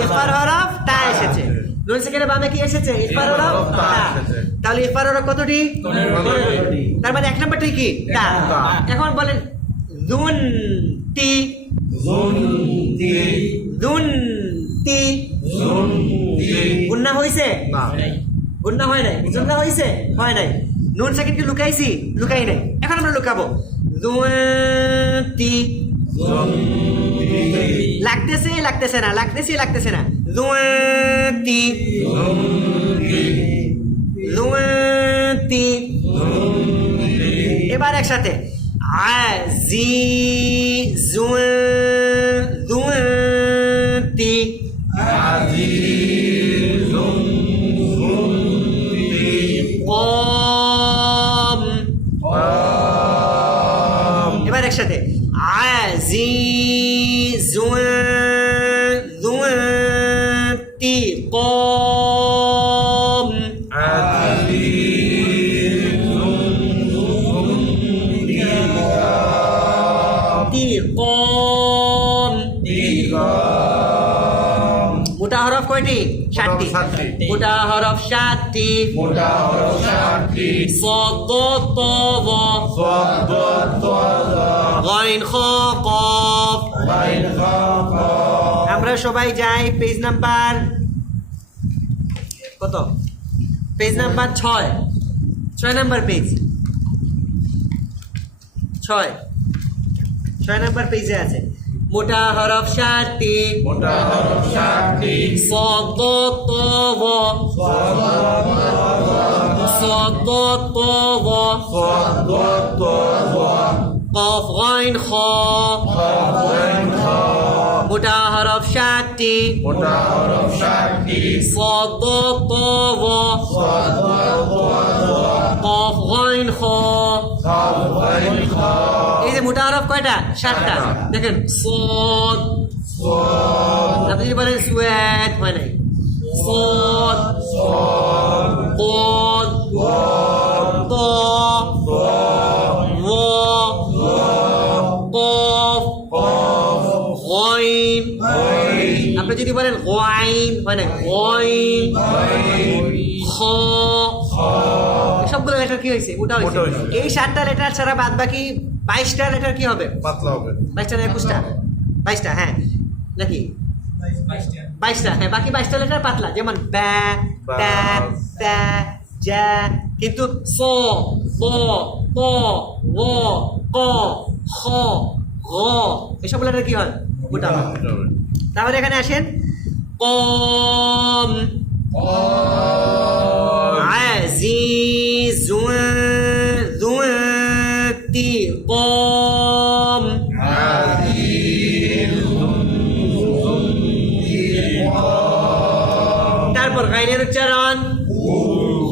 ইকফার হরফ তা এসেছে। নুন সাকিনের বামে কি এসেছে? ইকফার হরফ তা। তাহলে ইকফার হরফ কতটি? তার মানে এক নম্বরটি কি? তা। এখন বলেন দুন তি, জুন তি, দুন তি, জুন তি। গুন্না হয়েছে? না, গুন্না হয় নাই। গুন্না হয়েছে? হয় নাই। নুন সাকিন কি লুকাইছি? লুকাই নাই। এখন আমরা লুকাবো। দুতি, জুন তি, লাগতেছে লাগতেছে না, লাগতেছে লাগতেছে না। দুতি, জুন তি, দুতি। জুন তি। এবার একসাথে আজি জুন দুতি, আজি জুন জুন তি। কম। আম এবার একসাথে আজি জুন দুতি কম। আজি জুন জুন তি। তি কম। মোটা হরফ কয়টি? 7টি। সাতটি। মোটা হরফ 7টি। মোটা হরফ সাতটি। صاد طاء صاد ضاد غين خاء قاف। غين خاء قاف। আমরা সবাই যাই পেজ নাম্বার কত? Page number 6 number page. 6 number পেজে আছে। মোটা হরফ 7টি। মোটা হরফ সাতটি। صاد طاء صاد صاد طاء صاد ضاد قاف غين خاء। قاف غين خاء। মোটা হরফ 7টি। মোটা হরফ সাতটি। صاد طاء صاد ضاد قاف غين خاء। قاف غين خاء। এই যে মোটা হরফ কয়টা? 7টা। দেখেন صاد। صاد আপনি যদি বলেন সুয়েদ হয় নাই। صاد صاد ضاد ضاد طاء ضاد واو قاف قاف غين। غين আপনি যদি বলেন গাইন হয় নাই। গাইন খা। সবগুলো লেটার কি হয়েছে? মোটা হয়েছে। মোটা হয়েছে। এই 7টা লেটার ছাড়া বাদ বাকি 22টা লেটার কি হবে? পাতলা হবে। 22টা না 21টা? 22টা, হ্যাঁ নাকি 22টা? হ্যাঁ, বাকি 22টা লেটার পাতলা, যেমন ব্যা, বা, ত্যা, ত্যা, যা। কিন্তু স, ব, প, ও, ক, খ, গ এসব লেটার কি হয়? মোটা হয়। মোটা হবে। তাহলে এখানে আসেন। কম আজিজ যুতি কম। তারপর গাইনের উচ্চারণ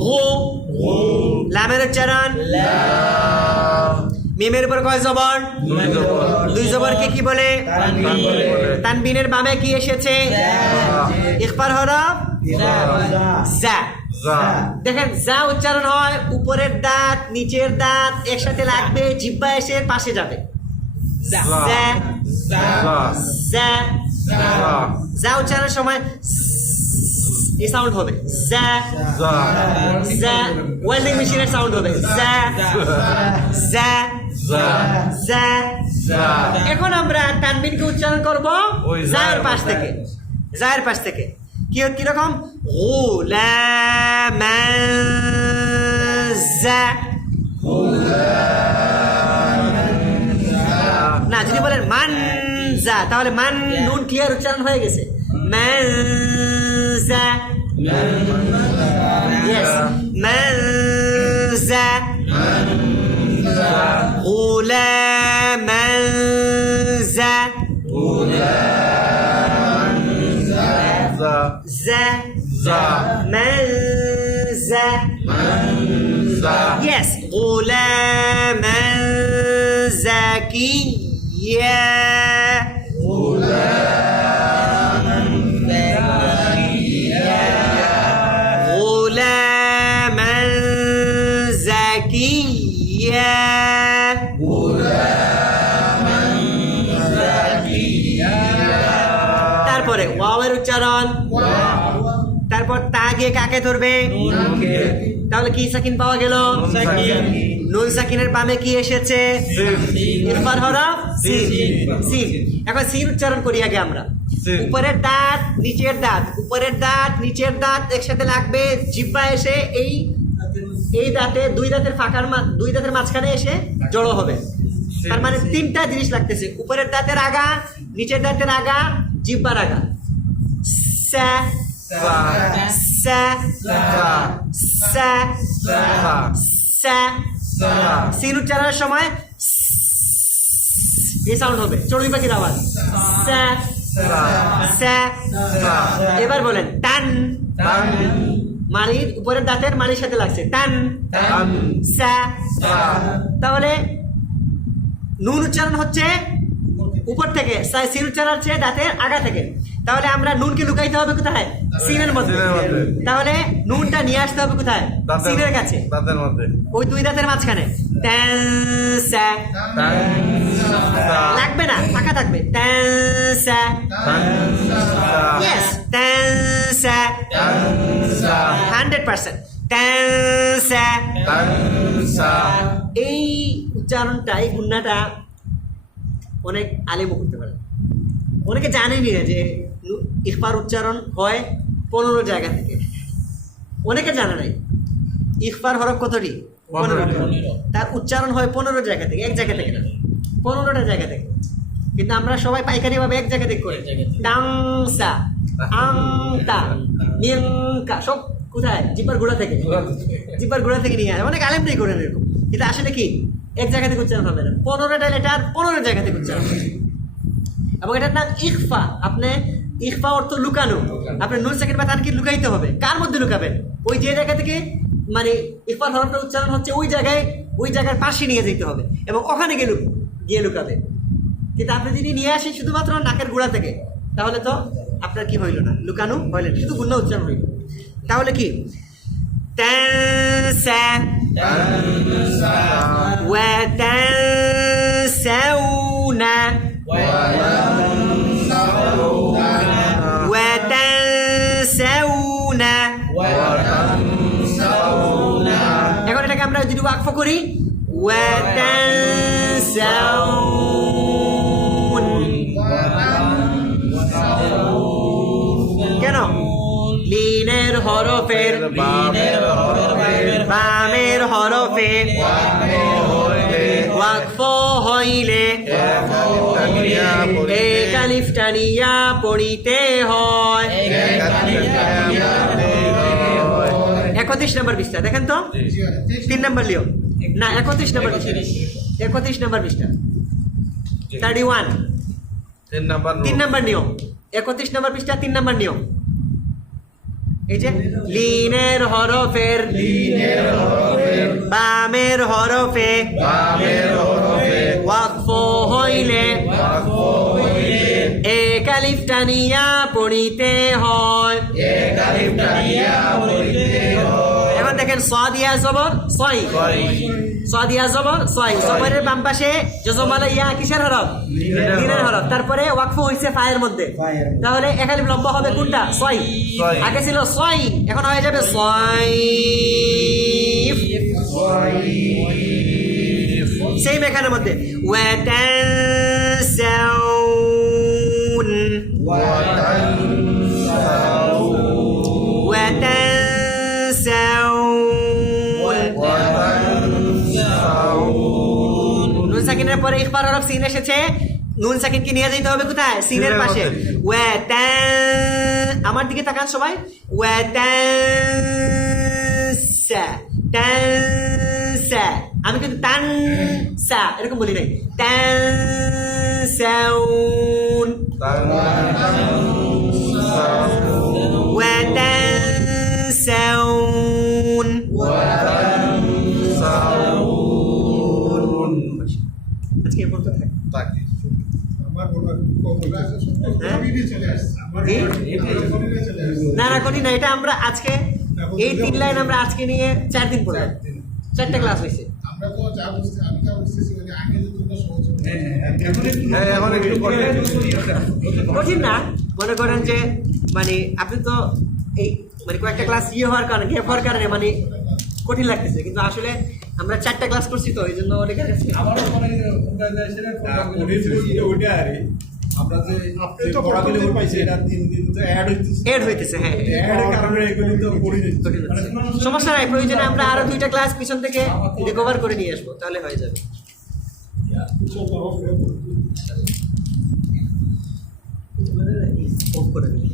গু, লামের উচ্চারণ মিমের উপর কয় জবর? দুই জবর। 2 জবরকে কি বলে? তানবিন বলে। তানবিনের বামে কি এসেছে? ইখফার হরফ যা। যা। দেখেন যা উচ্চারণ হয়, উপরের দাঁত নিচের দাঁত একসাথে লাগবে, জিহ্বা এসে পাশে যাবে। যা যা। যা যা। যা উচ্চারণের সময় এই সাউন্ড হবে। যা যা। যা ওয়েল্ডিং মেশিনের সাউন্ড হবে। যা যা যা। যা। যা। এখন আমরা তানবিনকে উচ্চারণ করব ওই জায়ের পাশ থেকে। জায়ের পাশ থেকে কিরকম? গুলামাযা। না, যদি বলেন মানজা তাহলে মান নুন ক্লিয়ার উচ্চারণ হয়ে গেছে। মানজা। ইয়েস, মানজা। গুলামাযা। যা। زا যা। من زا যা। يس غلاما زكيا দিয়ে কাকে ধরবে? নুনকে। তাহলে কি সাকিন পাওয়া গেল? সাকিন। নুন সাকিনের বামে কি এসেছে? সিন। ইখফার হরফ সিন। সিন। সিন। এখন সিন উচ্চারণ করি আগে আমরা। সিন। উপরের দাঁত নিচের দাঁত, উপরের দাঁত নিচের দাঁত একসাথে লাগবে, জিহ্বা এসে এই দাঁতে দুই দাঁতের দুই দাঁতের মাঝখানে এসে জড়ো হবে। তার মানে তিনটা জিনিস লাগতেছে, উপরের দাঁতের আগা, নিচের দাঁতের আগা, জিহ্বার আগা। সা সা। সা সা। সা সা। সা। সা। সিন উচ্চারণের সময় এই সাউন্ড হবে, চড়ুই পাখির আওয়াজ। সা সা। সা। সা। এবার বলেন টান, টান। মাড়ির উপরের দাঁতের মাড়ির সাথে লাগছে, টান। টান। সা। সা। তাহলে নুন উচ্চারণ হচ্ছে উপর থেকে, সিন উচ্চারণ হচ্ছে দাঁতের আগা থেকে। তাহলে আমরা নুনকে লুকাইতে হবে কোথায়? সিনের মধ্যে। সিনের মধ্যে। তাহলে নুনটা নিয়ে আসতে হবে কোথায়? সিনের কাছে, দাঁতের মধ্যে। ওই দুই দাঁতের মাঝখানে। ট্যান সা। টান। সা। লাগবে না, ফাঁকা থাকবে। ট্যান সা। টান। সা। ইয়েস, ট্যান সা। টান। সা। 100%। ট্যান সা। টান। সা। এই উচ্চারণটা, এই গুন্নাটা অনেক আলেমও করতে পারে, অনেকে জানেনি না যে ইখফার উচ্চারণ হয় 15 জায়গা থেকে। অনেকে জানে নাই ইখফার হরফ কতটি? 15টি। তার উচ্চারণ হয় 15 জায়গা থেকে, এক জায়গা থেকে না, 15টা জায়গা থেকে। কিন্তু আমরা সবাই পাইকারি ভাবে এক জায়গা থেকে করি। ডাংসা, আংতা, নিয়ংকা, সব কোথায়? জিব্বার গোড়া থেকে। জিব্বার গোড়া থেকে নিয়ে আসে, অনেক আলেমটাই করেন এরকম। কিন্তু আসলে কি এক জায়গা থেকে উচ্চারণ হবে না, 15টা লেটার 15 জায়গা থেকে উচ্চারণ হবে। এবং এটার নাম ইখফা। আপনি ইখফা অর্থ লুকানো। আপনি নুন সাকিন বা তানকিন লুকাইতে হবে। কার মধ্যে লুকাবেন? ওই যে জায়গা থেকে মানে ইখফার হরফটা উচ্চারণ হচ্ছে ওই জায়গায়, ওই জায়গার পাশে নিয়ে যেতে হবে এবং ওখানে গিয়ে লুকাবে। কিন্তু আপনি যদি নিয়ে আসেন শুধুমাত্র নাকের গোড়া থেকে, তাহলে তো আপনার কি হইল না, লুকানো হইল না, শুধু গুণা উচ্চারণ হইল। তাহলে কি? তানসা সা। ওয়া তানসাউনা ওয়া তানসাউনা। এখন এটাকে আমরা যদি ওয়াকফ করি, ওয়া তানসাউন। কেন? লিনের হরফের বামের হরফে ওয়াকফ হইলে এক আলিফ টানিয়া পড়িতে হয়। 31 নম্বর পৃষ্ঠা দেখেন তো, 3 নম্বর লিও না, 31 নম্বর পৃষ্ঠা, 31 নম্বর পৃষ্ঠা, 31 3 নম্বর নিয়ম। 31 নম্বর পৃষ্ঠা 3 নম্বর নিয়ম। এই যে লিনের হরফের বামের হরফে ওয়াকফ হইলে এক আলিফ টানিয়া পড়িতে হয়। এখন দেখেন সাদিয়া জবর ছয়, সাদিয়া জবর ছয়, জবরের বাম পাশে জজমালা ইয়া কিসের হরফ? লিনের হরফ। তারপরে ওয়াকফ হইছে ফায়ের মধ্যে, তাহলে এক আলিফ লম্বা হবে কোনটা? ছয়। আগে ছিল ছয়, এখন হয়ে যাবে ছয়। সেই মেখানের মধ্যে ওয়া তানসাউন ওয়া তানসাউন। নুন সাকিনের পরে ইখফার হরফ সিন এসেছে, নুন সাকিনকে নিয়ে যেতে হবে কোথায়? সিনের পাশে। ওয়া তান, আমার দিকে তাকান সবাই। ওয়া তানসা, তানসা। আমি কিন্তু তানসা এরকম বলি নাই, তানসাউন ওয়া তানসাউন। আজকে এ পর্যন্ত থাক। না না করি না, এটা আমরা আজকে এই 3 লাইন আমরা আজকে নিয়ে 4 দিন পড়লাম, 4টা ক্লাস হয়েছে। কঠিন না, মনে করেন যে মানে আপনি তো এই মানে কয়েকটা ক্লাস হওয়ার কারণে গ্যাপ হওয়ার কারণে মানে কঠিন লাগতেছে, কিন্তু আসলে আমরা 4টা ক্লাস করছি তো এই জন্য অনেকের কাছে আমারও মনে হয় ওইটা আরে আমরা যে আপনি তো পড়াগুলো প্রথম দিন পাইছি এটা 3 দিন তো অ্যাড হইতেছে, এড হইতেছে। হ্যাঁ, অ্যাডের কারণে এগুলো তো পড়ি সমস্যা নাই, প্রয়োজনে আমরা আরো 2টা ক্লাস পিছন থেকে রিকভার করে নিয়ে আসবো, তাহলে হয়ে যাবে। অফ করে দিই।